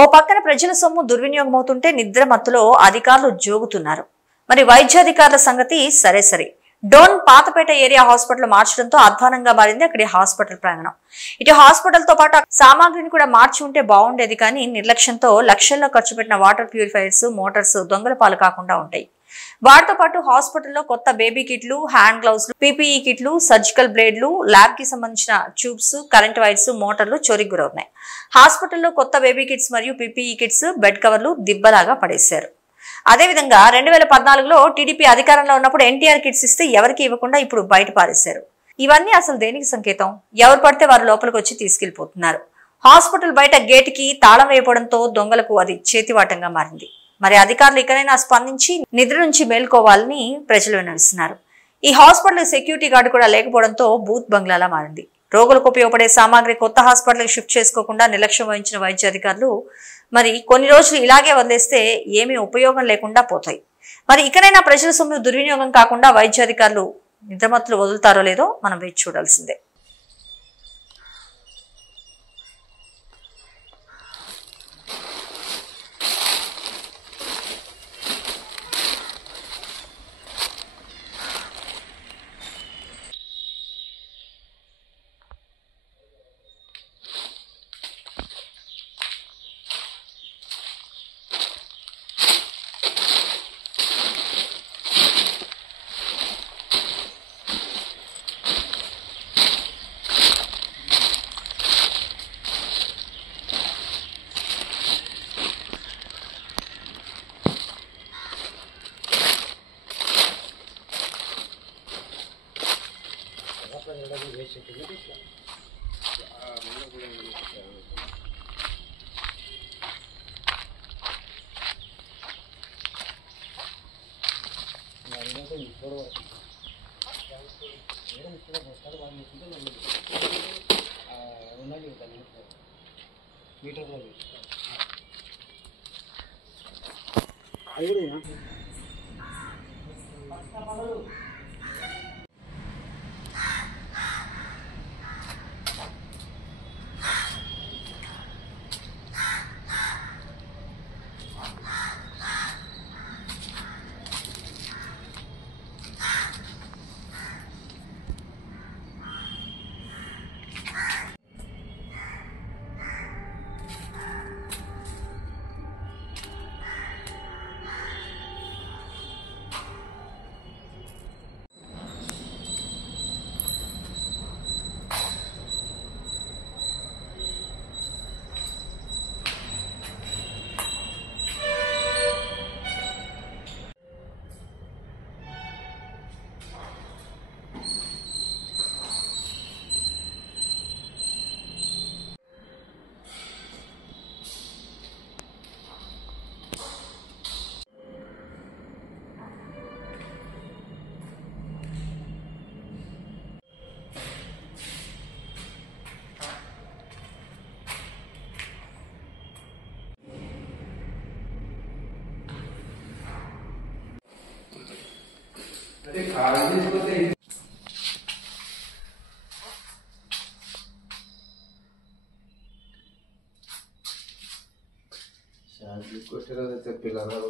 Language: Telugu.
ఓ పక్కన ప్రజల సొమ్ము దుర్వినియోగమవుతుంటే నిద్రమత్తులో అధికారులు జోగుతున్నారు. మరి వైద్యాధికారుల సంగతి సరే. డోన్ పాతపేట ఏరియా హాస్పిటల్ మార్చడంతో అధ్వానంగా మారింది అక్కడి హాస్పిటల్ ప్రాంగణం. ఇటు హాస్పిటల్ తో పాటు సామాగ్రిని కూడా మార్చి ఉంటే బాగుండేది, కానీ నిర్లక్ష్యంతో లక్షల్లో ఖర్చు పెట్టిన వాటర్ ప్యూరిఫైర్స్, మోటార్స్ దొంగల పాలు కాకుండా ఉంటాయి. వాటితో పాటు హాస్పిటల్లో కొత్త బేబీ కిట్లు, హ్యాండ్ గ్లౌస్, పీపీఈ కిట్లు, సర్జికల్ బ్లేడ్లు, ల్యాబ్ కి సంబంధించిన ట్యూబ్స్, కరెంట్ వైర్స్, మోటార్లు చోరీకి గురవుతున్నాయి. హాస్పిటల్లో కొత్త బేబీ కిట్స్ మరియు పీపీఈ కిట్స్, బెడ్ కవర్లు దిబ్బలాగా పడేశారు. అదేవిధంగా 2014లో టీడీపీ అధికారంలో ఉన్నప్పుడు ఎన్టీఆర్ కిట్స్ ఇస్తే ఎవరికి ఇవ్వకుండా ఇప్పుడు బయట పారేశారు. ఇవన్నీ అసలు దేనికి సంకేతం? ఎవరు పడితే వారు లోపలికి వచ్చి తీసుకెళ్లిపోతున్నారు. హాస్పిటల్ బయట గేట్ కి తాళం వేయడంతో దొంగలకు అది చేతివాటంగా మారింది. మరి అధికారులు ఇకనైనా స్పందించి నిద్ర నుంచి మేల్కోవాలని ప్రజలు విన్నవిస్తున్నారు. ఈ హాస్పిటల్ సెక్యూరిటీ గార్డు కూడా లేకపోవడంతో బూత్ బంగ్లాలా మారింది. రోగులకు ఉపయోగపడే సామాగ్రి కొత్త హాస్పిటల్కి షిఫ్ట్ చేసుకోకుండా నిర్లక్ష్యం వహించిన వైద్య అధికారులు మరి కొన్ని రోజులు ఇలాగే వదిలేస్తే ఏమీ ఉపయోగం లేకుండా పోతాయి. మరి ఇకనైనా ప్రజల సొమ్ము దుర్వినియోగం కాకుండా వైద్య అధికారులు నిద్రమత్తులు వదులుతారో లేదో మనం వేచి చూడాల్సిందే. పిల్లలు